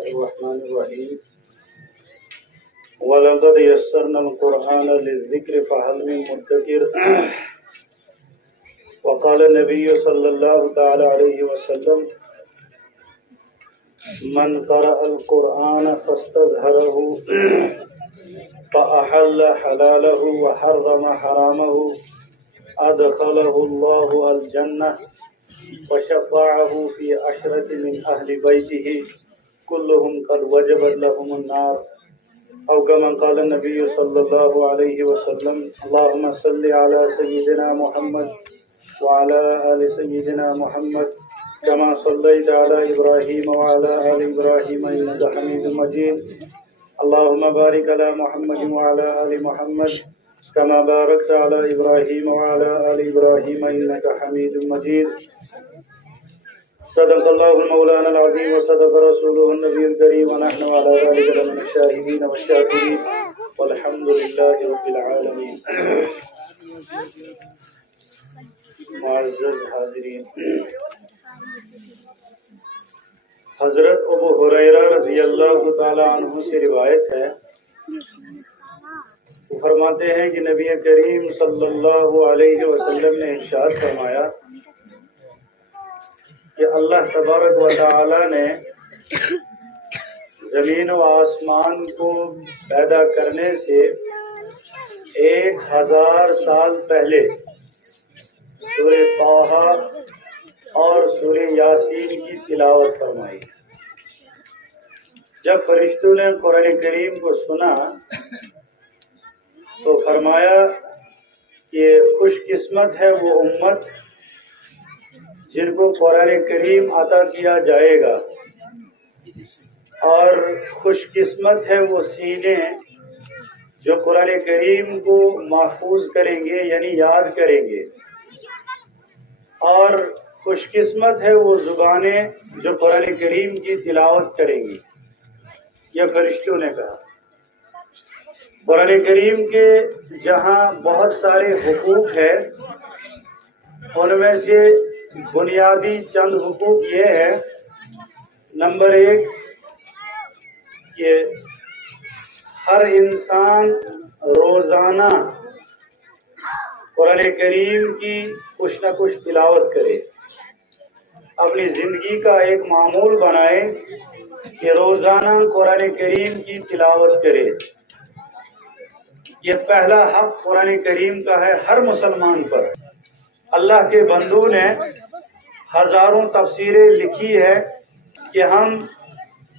الله الرحمن الرحيم ولقد يسرنا القرآن للذكر فهل من مدكر وقال النبي صلى الله تعالى عليه وسلم من قرأ القرآن فاستظهره فأحل حلاله وحرم حرامه أدخله الله الجنة وشفعه في عشرة من أهل بيته كلهم قد وجبت لهم النار أو كما قال النبي صلى الله عليه وسلم اللهم صل على سيدنا محمد وعلى آل سيدنا محمد كما صليت على إبراهيم وعلى آل إبراهيم إنك حميد مجيد اللهم بارك على محمد وعلى آل محمد كما باركت على إبراهيم وعلى آل إبراهيم إنك حميد مجيد صدق الله المولانا العظيم وصدق رسوله النبي الكريم ونحن على ذلك من الشاهدين والشاكرين والحمد لله رب العالمين. معزز حاضرین، حضرت ابو ہریرہ رضی اللہ تعالی عنہ سے روایت ہے، وہ فرماتے ہیں کہ نبی کریم صلی اللہ علیہ وسلم نے ارشاد فرمایا کہ اللہ تبارک و تعالی نے زمین و آسمان کو پیدا کرنے سے 1000 سال پہلے سورہ طٰہٰ اور سورہ یاسین کی تلاوت فرمائی۔ جب فرشتوں نے قرآن کریم کو سنا تو فرمایا کہ خوش قسمت ہے وہ امت جن کو قرآن کریم عطا کیا جائے گا، اور خوش قسمت ہے وہ سینے جو قرآن کریم کو محفوظ کریں گے یعنی یاد کریں گے، اور خوش قسمت ہے وہ زبانیں جو قرآن کریم کی تلاوت کریں گی۔ یہ فرشتوں نے کہا۔ قرآن کریم کے جہاں بہت سارے حقوق ہیں، ان میں سے بنیادی چند حقوق یہ ہے، نمبر 1 کہ ہر انسان روزانہ قرآن کریم کی کچھ نہ کچھ تلاوت کرے، اپنی زندگی کا ایک معمول بنائے کہ روزانہ قرآن کریم کی تلاوت کرے۔ یہ پہلا حق قرآن کریم کا ہے ہر مسلمان پر۔ اللہ کے بندوں نے ہزاروں تفسیریں لکھی ہے کہ ہم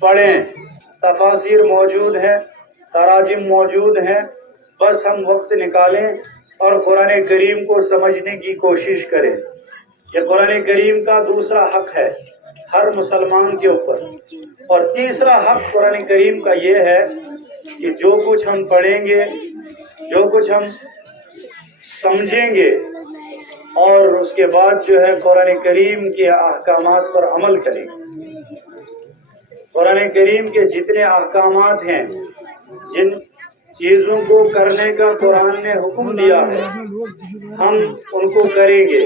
پڑھیں، تفاسیر موجود ہیں، تراجم موجود ہیں، بس ہم وقت نکالیں اور قرآن کریم کو سمجھنے کی کوشش کریں۔ یہ قرآن کریم کا دوسرا حق ہے ہر مسلمان کے اوپر۔ اور تیسرا حق قرآن کریم کا یہ ہے کہ جو کچھ ہم پڑھیں گے، جو کچھ ہم سمجھیں گے، اور اس کے بعد جو ہے قرآن کریم کے احکامات پر عمل کریں گے۔ قرآن کریم کے جتنے احکامات ہیں، جن چیزوں کو کرنے کا قرآن نے حکم دیا ہے، ہم ان کو کریں گے،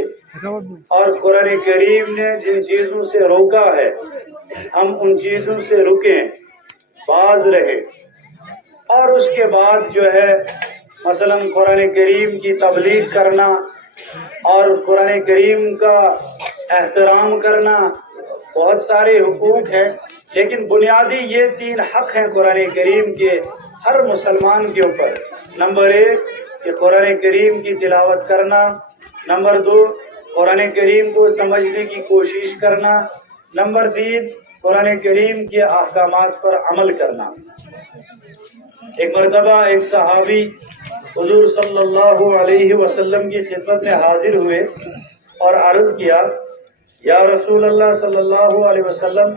اور قرآن کریم نے جن چیزوں سے روکا ہے ہم ان چیزوں سے رکیں، باز رہیں۔ اور اس کے بعد جو ہے مثلا قرآن کریم کی تبلیغ کرنا اور قرآن کریم کا احترام کرنا، بہت سارے حقوق ہیں، لیکن بنیادی یہ 3 حق ہیں قرآن کریم کے ہر مسلمان کے اوپر۔ نمبر 1 کہ قرآن کریم کی تلاوت کرنا، نمبر 2 قرآن کریم کو سمجھنے کی کوشش کرنا، نمبر 3 قرآن کریم کے احکامات پر عمل کرنا۔ ایک مرتبہ ایک صحابی حضور صلی اللہ علیہ وسلم کی خدمت میں حاضر ہوئے اور عرض کیا، یا رسول اللہ صلی اللہ علیہ وسلم،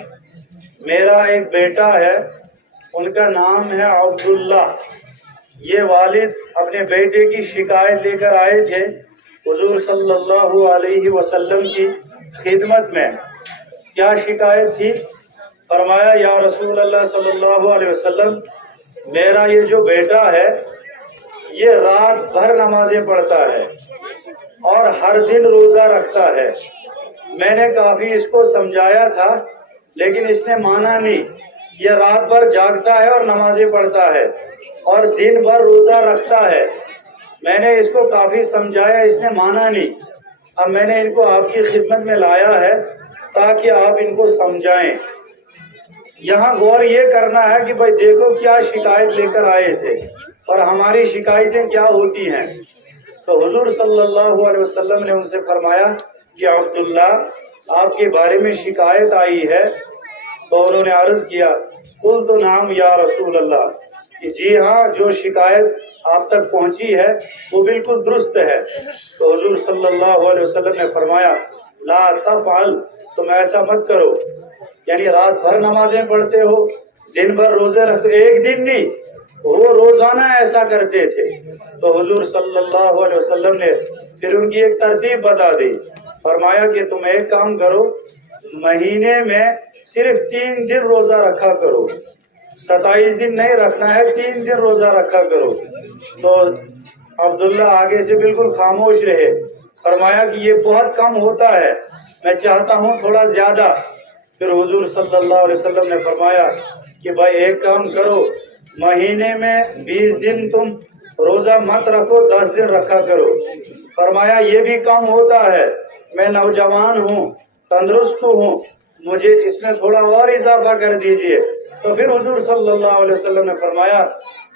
میرا ایک بیٹا ہے، ان کا نام ہے عبداللہ۔ یہ والد اپنے بیٹے کی شکایت لے کر آئے تھے حضور صلی اللہ علیہ وسلم کی خدمت میں۔ کیا شکایت تھی؟ فرمایا، یا رسول اللہ صلی اللہ علیہ وسلم، میرا یہ جو بیٹا ہے یہ رات بھر نمازیں پڑھتا ہے اور ہر دن روزہ رکھتا ہے۔ میں نے کافی اس کو سمجھایا تھا لیکن اس نے مانا نہیں، یہ رات بھر جاگتا ہے اور نمازیں پڑھتا ہے اور دن بھر روزہ رکھتا ہے. میں نے اس کو کافی سمجھایا، اس نے مانا نہیں. اب میں نے ان کو آپ کی خدمت میں لایا ہے تاکہ آپ ان کو سمجھائیں. یہاں غور یہ کرنا ہے کہ بھائی دیکھو کیا شکایت لے کر آئے تھے اور ہماری شکایتیں کیا ہوتی ہیں. تو حضور صلی اللہ علیہ وسلم نے ان سے فرمایا کہ عبداللہ آپ کے بارے میں شکایت آئی ہے. تو انہوں نے عرض کیا قلت نعم یا رسول اللہ، کہ جی ہاں، جو شکایت آپ تک پہنچی ہے وہ بالکل درست ہے. تو حضور صلی اللہ علیہ وسلم نے فرمایا لا تفعل، تم ایسا مت کرو. یعنی رات بھر نمازیں پڑھتے ہو، دن بھر روزے رکھتے، ایک دن نہیں، وہ روزانہ ایسا کرتے تھے. تو حضور صلی اللہ علیہ وسلم نے پھر ان کی ایک ترتیب بتا دی. فرمایا کہ تم ایک کام کرو، مہینے میں صرف 3 دن روزہ رکھا کرو. 27 دن نہیں رکھنا ہے، 3 دن روزہ رکھا کرو. تو عبداللہ آگے سے بالکل خاموش رہے. فرمایا کہ یہ بہت کم ہوتا ہے، میں چاہتا ہوں تھوڑا زیادہ. پھر حضور صلی اللہ علیہ وسلم نے فرمایا کہ بھائی ایک کام کرو، مہینے میں 20 دن تم روزہ مت رکھو، 10 دن رکھا کرو. فرمایا یہ بھی کم ہوتا ہے، میں نوجوان ہوں، تندرست ہوں، مجھے اس میں تھوڑا اور اضافہ کر دیجئے. تو پھر حضور صلی اللہ علیہ وسلم نے فرمایا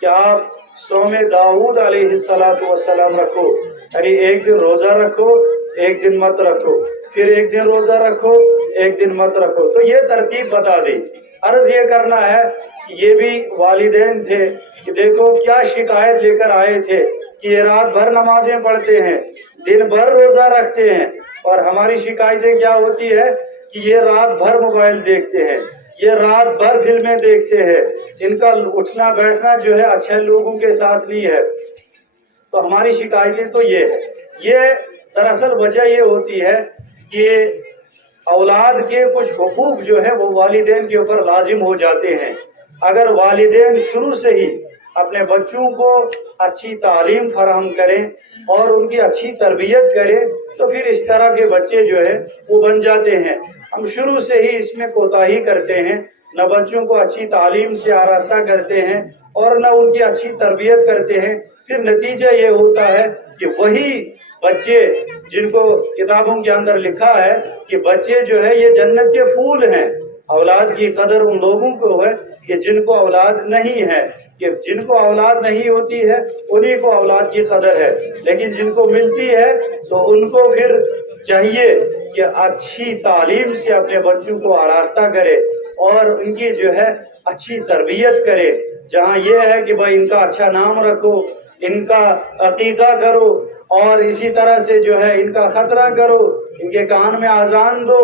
کہ آپ صوم داؤد علیہ السلام رکھو، یعنی ایک دن روزہ رکھو، ایک دن مت رکھو، پھر ایک دن روزہ رکھو، ایک دن مت رکھو. تو یہ ترتیب بتا دی. عرض یہ کرنا ہے کہ یہ بھی والدین تھے کہ دیکھو کیا شکایت لے کر آئے تھے کہ یہ رات بھر نمازیں پڑھتے ہیں، دن بھر روزہ رکھتے ہیں، اور ہماری شکایتیں کیا ہوتی ہے کہ یہ رات بھر موبائل دیکھتے ہیں، یہ رات بھر فلمیں دیکھتے ہیں، ان کا اٹھنا بیٹھنا جو ہے اچھے لوگوں کے ساتھ نہیں ہے. تو ہماری شکایتیں تو یہ ہے. یہ دراصل وجہ یہ ہوتی ہے کہ اولاد کے کچھ حقوق جو ہے وہ والدین کے اوپر لازم ہو جاتے ہیں. اگر والدین شروع سے ہی اپنے بچوں کو اچھی تعلیم فراہم کریں اور ان کی اچھی تربیت کریں تو پھر اس طرح کے بچے جو ہے وہ بن جاتے ہیں. ہم شروع سے ہی اس میں کوتاہی کرتے ہیں، نہ بچوں کو اچھی تعلیم سے آراستہ کرتے ہیں اور نہ ان کی اچھی تربیت کرتے ہیں. پھر نتیجہ یہ ہوتا ہے کہ وہی بچے جن کو کتابوں کے اندر لکھا ہے کہ بچے جو ہے یہ جنت کے پھول ہیں. اولاد کی قدر ان لوگوں کو ہے کہ جن کو اولاد نہیں ہے، کہ جن کو اولاد نہیں ہوتی ہے انہی کو اولاد کی قدر ہے. لیکن جن کو ملتی ہے تو ان کو پھر چاہیے کہ اچھی تعلیم سے اپنے بچوں کو آراستہ کرے اور ان کی جو ہے اچھی تربیت کرے. جہاں یہ ہے کہ بھائی ان کا اچھا نام رکھو، ان کا عقیقہ کرو، اور اسی طرح سے جو ہے ان کا خطرہ کرو، ان کے کان میں اذان دو،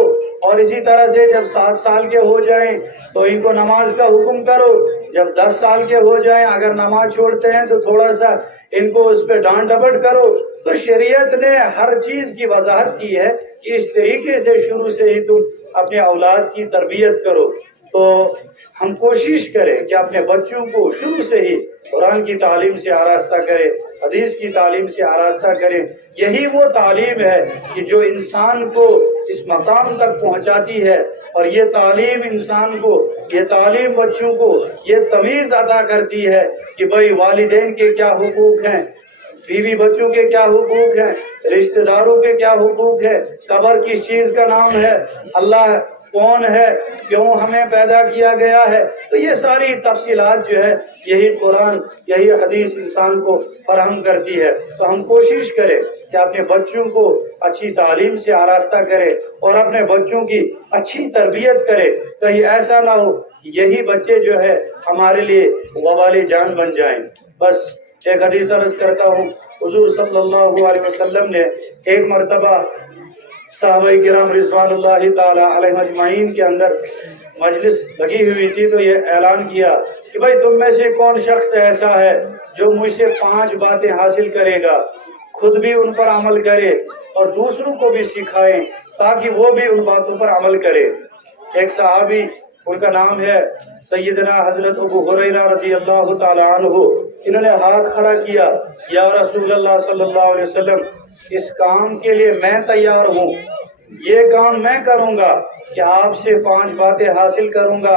اور اسی طرح سے جب 7 سال کے ہو جائیں تو ان کو نماز کا حکم کرو. جب 10 سال کے ہو جائیں اگر نماز چھوڑتے ہیں تو تھوڑا سا ان کو اس پہ ڈانٹ ڈپٹ کرو. تو شریعت نے ہر چیز کی وضاحت کی ہے کہ اس طریقے سے شروع سے ہی تم اپنے اولاد کی تربیت کرو. تو ہم کوشش کریں کہ اپنے بچوں کو شروع سے ہی قرآن کی تعلیم سے آراستہ کریں، حدیث کی تعلیم سے آراستہ کریں. یہی وہ تعلیم ہے کہ جو انسان کو اس مقام تک پہنچاتی ہے، اور یہ تعلیم انسان کو، یہ تعلیم بچوں کو یہ تمیز عطا کرتی ہے کہ بھائی والدین کے کیا حقوق ہیں، بیوی بچوں کے کیا حقوق ہیں، رشتہ داروں کے کیا حقوق ہے، قبر کس چیز کا نام ہے، اللہ کون ہے، کیوں ہمیں پیدا کیا گیا ہے. تو یہ ساری تفصیلات جو ہے یہی قرآن، یہی حدیث انسان کو فراہم کرتی ہے. تو ہم کوشش کریں کہ اپنے بچوں کو اچھی تعلیم سے آراستہ کرے اور اپنے بچوں کی اچھی تربیت کرے. کہیں ایسا نہ ہو کہ یہی بچے جو ہے ہمارے لیے وبال جان بن جائیں. بس ایک حدیث عرض کرتا ہوں. حضور صلی اللہ علیہ وسلم نے ایک مرتبہ صحابہ کرام رضوان اللہ تعالی علیہ اجمعین کے اندر مجلس لگی ہوئی تھی تو یہ اعلان کیا کہ بھائی تم میں سے کون شخص ایسا ہے جو مجھ سے 5 باتیں حاصل کرے گا، خود بھی ان پر عمل کرے اور دوسروں کو بھی سکھائے تاکہ وہ بھی ان باتوں پر عمل کرے. ایک صحابی، ان کا نام ہے سیدنا حضرت ابو ہریرہ رضی اللہ تعالی عنہ، انہوں نے ہاتھ کھڑا کیا، یا رسول اللہ صلی اللہ علیہ وسلم، اس کام کے لیے میں تیار ہوں، یہ کام میں کروں گا کہ آپ سے 5 باتیں حاصل کروں گا